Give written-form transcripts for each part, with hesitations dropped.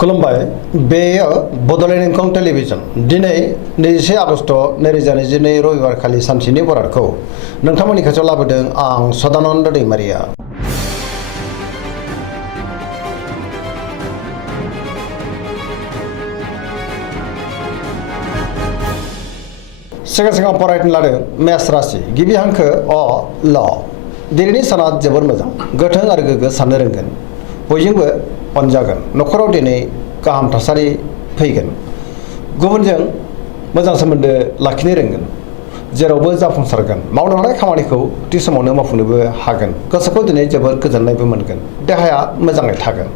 खुलुमबाय बेयो बड'लेण्ड इंखं टेलिभिजन दिनै 21 आगस्ट 2022 रबिबार खालि सानसेनि बरादखौ नोंथांमोननि खाथियाव लाबोदों आं सदानन्द दैमारिया। सिगां फरायनो लादों मेष राशि गिबि हांखो अ ल दिनैनि साना जोबोर मोजां गोथों आरो गोग्गो साननो रोंगोन बयजोंबो अनजागोन न'खराव दिनै गाहाम थासारि फैगोन गुबुनजों मोजां सोमोन्दो लाखिनो रोंगोन जेरावबो जाफुंसारगोन मावनो लानाय खामानिखौ थि समावनो मावफुंनोबो हागोन गोसोखौ दिनै जोबोर गोजोननायबो मोनगोन देहाया मोजाङै थागोन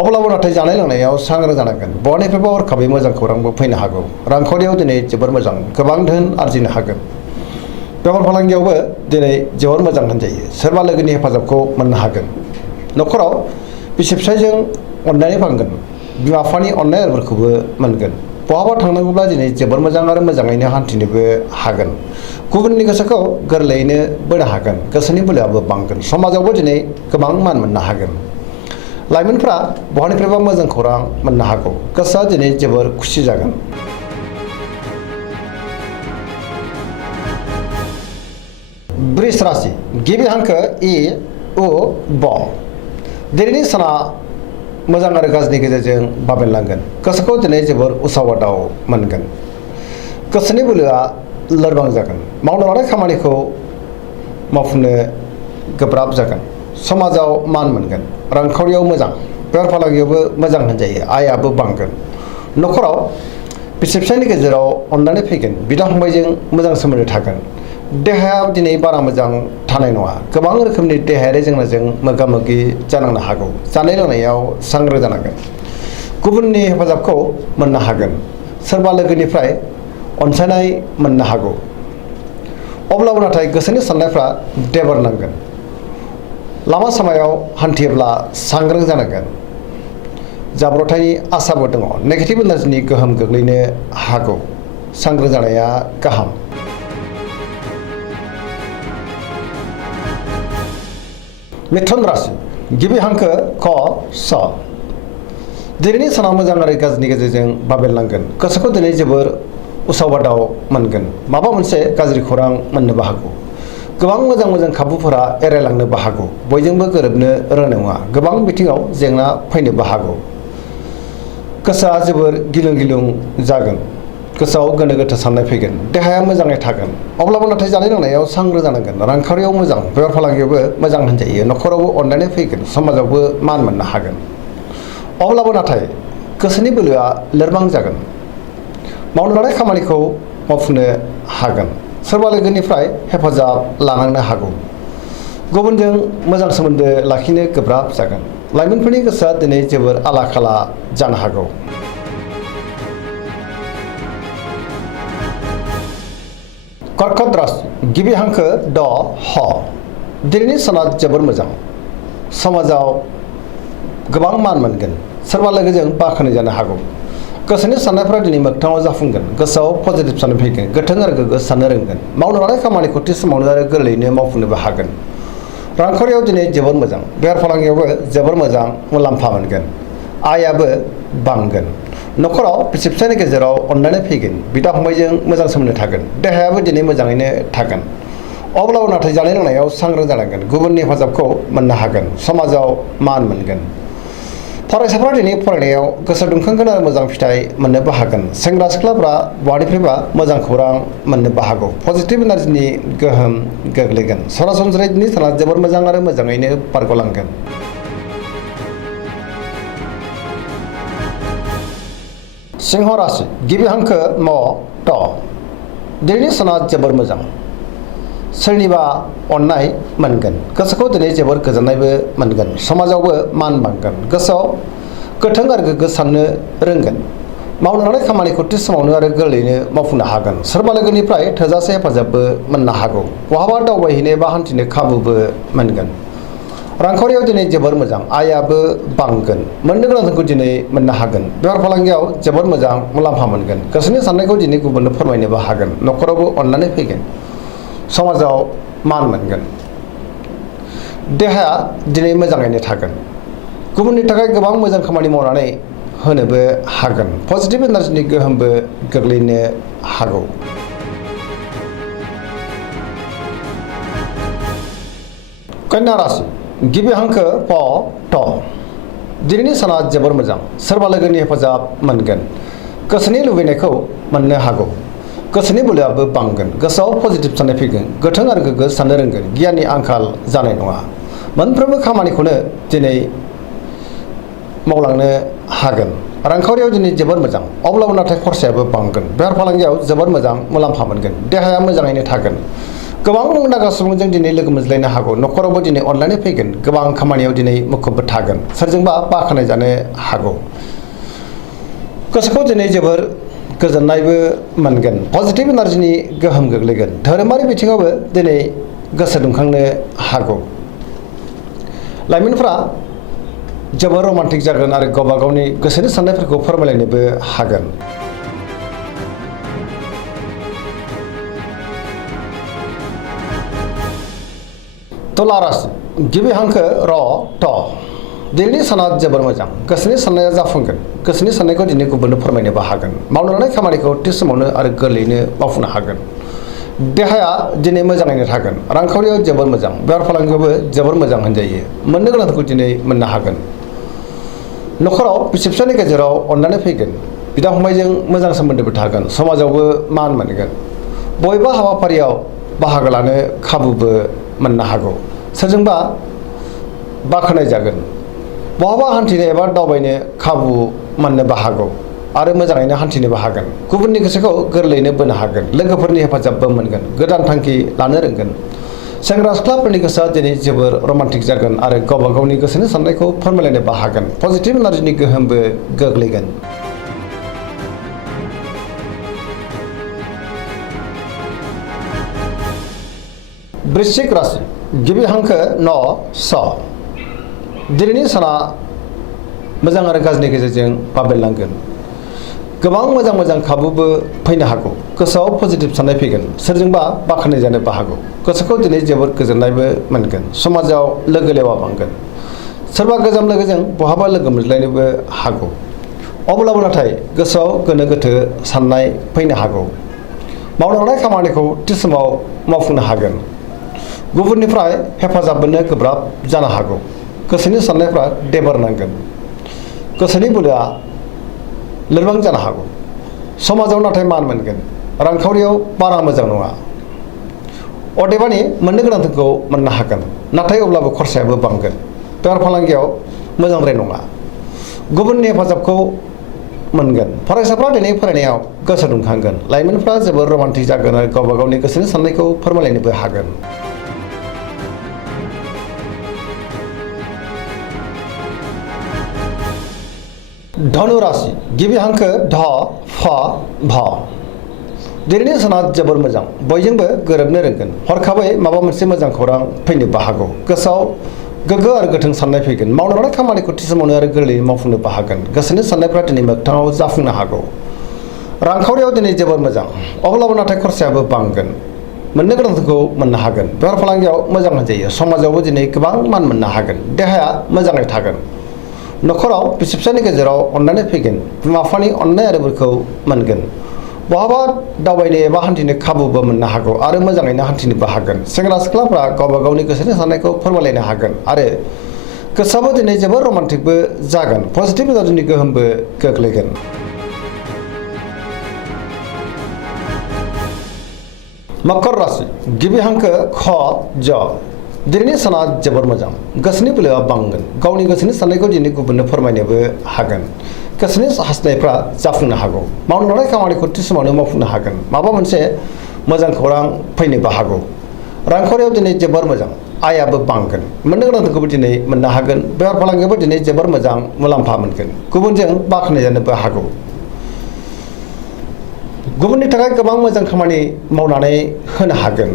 अब्लाबो नाथाय जानाय लोंनायाव सांग्रां जानांगोन बहानिफ्रायबा हरखाबै मोजां खौरांबो फैनो हागौ रांखावरियाव दिनै जोबोर मोजां गोबां धोन आरजिनो हागोन बेफार फालांगियावबो दिनै जोबोर मोजां होनजायो सोरबा लोगोनि हेफाजाबखौ मोननो हागोन न'खराव बिसि फिसायजों अननानै बांगोन बिमा बिफानि अननाय आरोफोरखौबो मोनगोन बहाबा थांनांगौब्ला दिनै जोबोर मोजां आरो मोजाङैनो हान्थिनोबो हागोन गुबुननि गोसोखौ गोरलैयैनो बोनो हागोन गोसोनि बोलोआबो बांगोन समाजावबो दिनै गोबां मान मोननो हागोन लाइमोनफ्रा बहानिफ्रायबा मोजां खौरां मोननो हागौ गोसोआ दिनै जोबोर खुसि जागोन वृष राशि गिबि हांखो इ उ ब दिनैनि साना मोजां आरो गाज्रिनि गेजेरजों बाबेनलांगोन गोसोखौ दिनै जोबोर उसाव-बादाव मोनगोन गोसोनि बोलोआ लोरबां जागोन मावनो लानाय खामानिखौ मावफुंनो गोब्राब जागोन समाजाव मान मोनगोन रांखावरियाव मोजां बेफार फालांगियावबो मोजां होनजायो आयाबो बांगोन न'खराव बिसि फिसायनि गेजेराव अननानै फैगोन बिदा फंबायजों मोजां सोमोन्दो थागोन देहाया दिनै बारा मोजां थानाय नङा गोबां रोखोमनि देहायारि जेंनाजों मोगा-मोगि जानांनो हागौ जानाय लोंनायाव सांग्रां जानांगोन गुबुननि हेफाजाबखौ मोननो हागोन सोरबा लोगोनिफ्राय अनसायनाय मोननो हागौ अब्लाबो नाथाय गोसोनि साननायफ्रा देबर नांगोन लामा सामायाव हान्थियोब्ला सांग्रां जानांगोन जाब्रबथायनि आसाबो दङ नेगेटिभ एनार्जिनि गोहोम गोग्लैनो हागौ सांग्रां जानाया गाहाम मिथुन राशि गिबि हांखो क स दिनैनि साना मोजां आरो गाज्रिनि गेजेरजों बाबेनलांगोन गोसोखौ दिनै जोबोर उसाव-बादाव मोनगोन माबा मोनसे गाज्रि खौरां मोननोबो हागौ गोबां मोजां खाबुफोरा एरायलांनोबो हागौ बयजोंबो गोरोबनो रोंनाय नङा गोबां बिथिङाव जेंना फैनोबो हागौ गोसोआ जोबोर गिलुं जागोन गोसोआव गोनो गोथो साननाय फैगोन देहाया मोजाङै थागोन अब्लाबो नाथाय जानाय लोंनायाव सांग्रां जानांगोन रांखावरियाव मोजां बेफार फालांगियावबो मोजां होनजायो न'खरावबो अननानै फैगोन समाजावबो मान मोननो हागोन अब्लाबो नाथाय गोसोनि बोलोआ लोरबां जागोन मावनो लानाय खामानिखौ मावफुंनो हागोन सोरबा लोगोनिफ्राय हेफाजाब लानांनो हागौ गुबुनजों मोजां सोमोन्दो लाखिनो गोब्राब जागोन लाइमोनफोरनि गोसोआ दिनै जोबोर आला-खाला जानो हागौ कर्कट राशि गिबि हांखो ड ह दिनैनि साना जोबोर मोजां समाजाव गोबां मान मोनगोन सोरबा लोगोजों बाख्नाय जानो हागौ गोसोनि साननायफ्रा दिनै मोगथाङाव जाफुंगोन गोसोआव पजिटिभ साननाय फैगोन गोथों आरो गोग्गो साननो रोंगोन मावनो लानाय खामानिखौ थि समावनो आरो गोरलैयैनो मावफुंनोबो हागोन रांखावरियाव दिनै जोबोर मोजां बेफार फालांगियावबो जोबोर मोजां मुलाम्फा मोनगोन आयाबो बांगोन न'खराव बिसि फिसायनि गेजेराव अननानै फैगोन बिदा फंबायजों मोजां सोमोन्दो थागोन देहायाबो दिनै मोजाङैनो थागोन अब्लाबो नाथाय जानाय लोंनायाव सांग्रां जानांगोन गुबुननि हेफाजाबखौ मोननो हागोन समाजाव मान मोनगोन फरायसाफ्रा दिनै फरायनायाव गोसो दुंखांगोन आरो मोजां फिथाइ मोननोबो हागोन सेंग्रा सिख्लाफ्रा बहानिफ्रायबा मोजां खौरां मोननोबो हागौ पजिटिभ एनार्जिनि गोहोम गोग्लैगोन सरासनस्रायै दिनै साना जोबोर मोजां आरो मोजाङैनो बारग'लांगोन सिंह राशि गिबि हांखो म ट दिनैनि साना जोबोर मोजां सोरनिबा अननाय मोनगोन गोसोखौ दिनै जोबोर गोजोननायबो मोनगोन समाजावबो मान बांगोन गोसोआव गोथों आरो गोग्गो साननो रोंगोन मावनो लानाय खामानिखौ थि समावनो आरो गोरलैयैनो मावफुंनो हागोन सोरबा लोगोनिफ्राय थोजासे हेफाजाबबो मोननो हागौ बहाबा दावबायहैनो बा हान्थिनो खाबुबो मोनगोन रांखावरियाव दिनै जोबोर मोजां आयाबो बांगोन मोननो गोनांखौ दिनै मोननो हागोन बेफार फालांगियाव जोबोर मोजां मुलाम्फा मोनगोन गोसोनि साननायखौ दिनै गुबुननो फोरमायनोबो हागोन न'खरावबो अननानै फैगोन समाजाव मान मोनगोन देहाया दिनै मोजाङैनो थागोन गुबुननि थाखाय गोबां मोजां खामानि मावनानै होनोबो हागोन पजिटिभ एनार्जिनि गोहोमबो गोग्लैनो हागौ। कन्या राशि गिबि हांखो प ट दिनैनि साना जोबोर मोजां सोरबा लोगोनि हेफाजाब मोनगोन गोसोनि लुबैनायखौ मोननो हागौ गोसोनि बोलोआबो बांगोन गोसोआव पजिटिभ साननाय फैगोन गोथों आरो गोग्गो साननो रोंगोन गियाननि आंखाल जानाय नङा मोनफ्रोमबो खामानिखौनो दिनै मावलांनो हागोन रांखावरियाव दिनै जोबोर मोजां अब्लाबो नाथाय खरसायाबो बांगोन बेफार फालांगियाव जोबोर मोजां मुलाम्फा मोनगोन देहाया मोजाङैनो थागोन गोबां मुंदांखा सुबुंजों दिनै लोगो मोनज्लायनो हागौ न'खरावबो दिनै अनलायनाय फैगोन गोबां खामानियाव दिनै मुखुबबो थागोन सोरजोंबा बाख्नाय जानो हागौ गोसोखौ दिनै जोबोर गोजोननायबो मोनगोन पजिटिभ एनार्जिनि गोहोम गोग्लैगोन धोरोमारि बिथिङावबो दिनै गोसो दुंखांनो हागौ लाइमोनफ्रा जोबोर रमान्टिक जागोन आरो गावबा गावनि गोसोनि साननायफोरखौ फोरमायलायनोबो हागोन। तुला राशि गिबि हांखो र ट दिनैनि साना जोबोर मोजां गोसोनि साननाया जाफुंगोन गोसोनि साननायखौ दिनै गुबुननो फोरमायनोबो हागोन मावनो लानाय खामानिखौ थि समावनो आरो गोरलैयैनो मावफुंनो हागोन देहाया दिनै मोजाङैनो थागोन रांखावरियाव जोबोर मोजां बेफार फालांगियावबो जोबोर मोजां होनजायो मोननो गोनांखौ दिनै मोननो हागोन न'खराव बिसि फिसायनि गेजेराव अनलायनाय फैगोन बिदा फंबायजों मोजां सोमोन्दोबो थागोन समाजावबो मान मोनगोन बबेबा हाबाफारियाव बाहागो लानो खाबुबो मोननो हागौ सोरजोंबा बाख्नाय जागोन बहाबा हान्थिनो एबा दावबायनो खाबु मोननोबो हागौ आरो मोजाङैनो हान्थिनोबो हागोन गुबुननि गोसोखौ गोरलैयैनो बोनो हागोन लोगोफोरनि हेफाजाबबो मोनगोन गोदान थांखि लानो रोंगोन सेंग्रा सिख्लाफोरनि गोसोआ दिनै जोबोर रमान्टिक जागोन आरो गावबा गावनि गोसोनि साननायखौ फोरमायलायनोबो हागोन पजिटिभ एनार्जिनि गोहोमबो गोग्लैगोन। वृश्चिक राशि गिबि हांखो न स दिनैनि साना मोजां आरो गाज्रिनि गेजेरजों बाबेनलांगोन गोबां मोजां मोजां खाबुबो फैनो हागौ गोसोआव पजिटिभ साननाय फैगोन सोरजोंबा बाख्नाय जानोबो हागौ गोसोखौ दिनै जोबोर गोजोननायबो मोनगोन समाजाव लोगो लेवा बांगोन सोरबा गोजाम लोगोजों बहाबा लोगो मोनज्लायनोबो हागौ अब्लाबो नाथाय गोसोआव गोनो गोथो साननाय फैनो हागौ मावनो लानाय खामानिखौ थि समाव मावफुंनो हागोन गुबुननिफ्राय हेफाजाब मोननो गोब्राब जानो हागौ गोसोनि साननायफ्रा देबार नांगोन गोसोनि बोलोआ लोरबां जानो हागौ समाजाव नाथाय मान मोनगोन रांखावरियाव बारा मोजां नङा अदेबानि मोननो गोनांखौ मोननो हागोन नाथाय अब्लाबो खरसायाबो बांगोन बेफार फालांगियाव मोजांद्राय नङा गुबुननि हेफाजाबखौ मोनगोन फरायसाफ्रा दिनै फरायनायाव गोसो दुंखांगोन लाइमोनफ्रा जोबोर रमान्टिक जागोन आरो गावबा गावनि गोसोनि साननायखौ फोरमायलायनोबो हागोन। धनु राशि गिबि हांखो ध फ भ दिनैनि साना जोबोर मोजां बयजोंबो गोरोबनो रोंगोन हरखाबै माबा मोनसे मोजां खौरां फैनोबो हागौ गोसोआव गोग्गो आरो गोथों साननाय फैगोन मावनो लानाय खामानिखौ थि समावनो आरो गोरलैयै मावफुंनोबो हागोन गोसोनि साननायफ्रा दिनै मोगथाङाव जाफुंनो हागौ रांखावरियाव दिनै जोबोर मोजां अब्लाबो नाथाय खरसायाबो बांगोन मोननो गोनांखौ मोननो हागोन बेफार फालांगियाव मोजां होनजायो समाजावबो दिनै गोबां मान मोननो हागोन देहाया मोजाङै थागोन न'खराव बिसि फिसायनि गेजेराव अनलायनाय फैगोन बिमा बिफानि अननाय आरो बोरखौ मोनगोन बहाबा दावबायनो एबा हान्थिनो खाबुबो मोननो हागौ आरो मोजाङैनो हान्थिनोबो हागोन सेंग्रा सिख्लाफ्रा गावबा गावनि गोसोनि साननायखौ फोरमायलायनो हागोन आरो गोसोआबो दिनै जोबोर रमान्टिकबो जागोन पजिटिभ एनार्जिनि गोहोमबो गोग्लैगोन। मकर राशि गिबि हांखो ख ज दिनैनि साना जोबोर मोजां गोसोनि बोलोआ बांगोन गावनि गोसोनि साननायखौ दिनै गुबुननो फोरमायनोबो हागोन गोसोनि हास्थायनायफ्रा जाफुंनो हागौ मावनो लानाय खामानिखौ थि समावनो मावफुंनो हागोन माबा मोनसे मोजां खौरां फैनोबो हागौ रांखावरियाव दिनै जोबोर मोजां आयाबो बांगोन मोननो गोनांखौबो दिनै मोननो हागोन बेफार फालांगियावबो दिनै जोबोर मोजां मुलाम्फा मोनगोन गुबुनजों बाख्नाय जानोबो हागौ गुबुननि थाखाय गोबां मोजां खामानि मावनानै होनो हागोन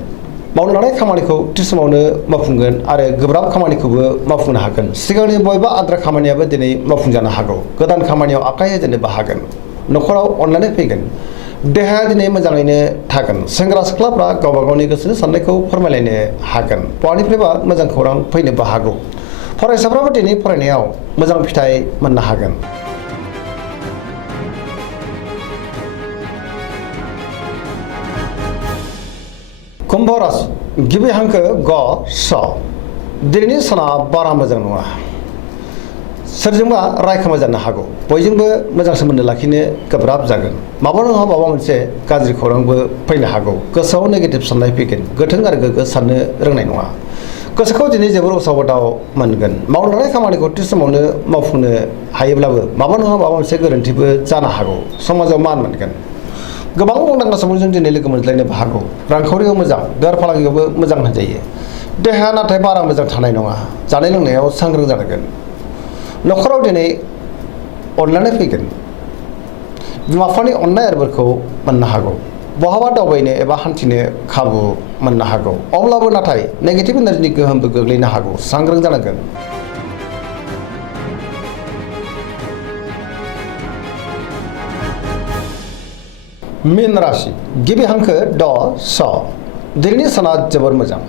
मावनो लानाय खामानिखौ थि समावनो मावफुंगोन आरो गोब्राब खामानिखौबो मावफुंनो हागोन सिगांनि बबेबा आद्रा खामानियाबो दिनै मावफुंजानो हागौ गोदान खामानियाव आखाइ होजेननोबो हागोन न'खराव अनलायनाय फैगोन देहाया दिनै मोजाङैनो थागोन सेंग्रा सिख्लाफ्रा गावबा गावनि गोसोनि साननायखौ फोरमायलायनो हागोन बहानिफ्रायबा मोजां खौरां फैनोबो हागौ फरायसाफ्राबो दिनै फरायनायाव मोजां फिथाइ मोननो हागोन। कुम्भ राशि गिबि हांखो ग स दिनैनि साना बारा मोजां नङा सोरजोंबा रायखोमा जानो हागौ बयजोंबो मोजां सोमोन्दो लाखिनो गोब्राब जागोन माबा नङा माबा मोनसे गाज्रि खौरांबो फैनो हागौ गोसोआव नेगेटिभ साननाय फैगोन गोथों आरो गोग्गो साननो रोंनाय नङा गोसोखौ दिनै जोबोर उसाव बादाव मोनगोन मावनो लानाय खामानिखौ थि समावनो मावफुंनो हायोब्लाबो माबा नङा माबा मोनसे गोरोन्थिबो जानो हागौ समाजाव मान मोनगोन गोबां मुंदांखा सुबुंजों दिनै लोगो मोनज्लायनोबो हागौ रांखावरियाव मोजां बेफार फालांगियावबो मोजां होनजायो देहाया नाथाय बारा मोजां थानाय नङा जानाय लोंनायाव सांग्रां जानांगोन न'खराव दिनै अनलायनाय फैगोन बिमा बिफानि अननाय आरो बोरखौ मोननो हागौ बहाबा दावबायनो एबा हान्थिनो खाबु मोननो हागौ अब्लाबो नाथाय नेगेटिभ एनार्जिनि गोहोमबो गोग्लैनो हागौ सांग्रां जानांगोन मीन राशि गिबि हांखो ड स दिनैनि साना जोबोर मोजां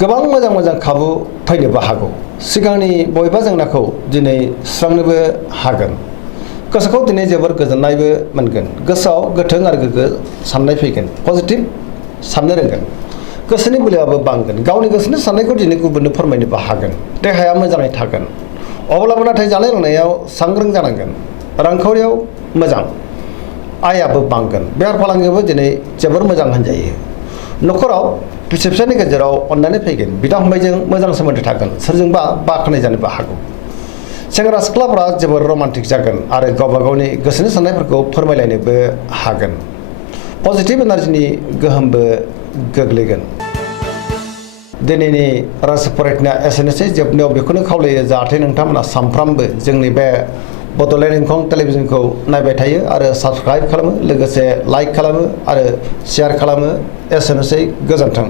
गोबां मोजां खाबु फैनोबो हागौ सिगांनि बबेबा जेंनाखौ दिनै सुस्रांनोबो हागोन गोसोखौ दिनै जोबोर गोजोननायबो मोनगोन गोसोआव गोथों आरो गोग्गो साननाय फैगोन पजिटिभ साननो रोंगोन गोसोनि बोलोआबो बांगोन गावनि गोसोनि साननायखौ दिनै गुबुननो फोरमायनोबो हागोन देहाया मोजाङै थागोन अब्लाबो नाथाय जानाय लोंनायाव सांग्रां जानांगोन रांखावरियाव मोजां आयाबो बांगोन बेफार फालांगियावबो दिनै जोबोर मोजां होनजायो न'खराव बिसि फिसायनि गेजेराव अननानै फैगोन बिदा फंबायजों मोजां सोमोन्दो थागोन सोरजोंबा बाख्नाय जानोबो हागौ सेंग्रा सिख्लाफोरा जोबोर रमान्टिक जागोन आरो गावबा गावनि गोसोनि साननायफोरखौ फोरमायलायनोबो हागोन पजिटिभ एनार्जिनि गोहोमबो गोग्लैगोन दिनैनि राशि फरायनाया एसेनोसै जोबनायाव बेखौनो खावलायो जाहाथे नोंथांमोना सानफ्रामबो जोंनि बे बड'लेण्ड इंखं टेलिभिजनखौ नायबाय थायो आरो साबस्क्राइब खालामो लोगोसे लाइक खालामो आरो शेयार खालामो एसेनोसै गोजोन्थों।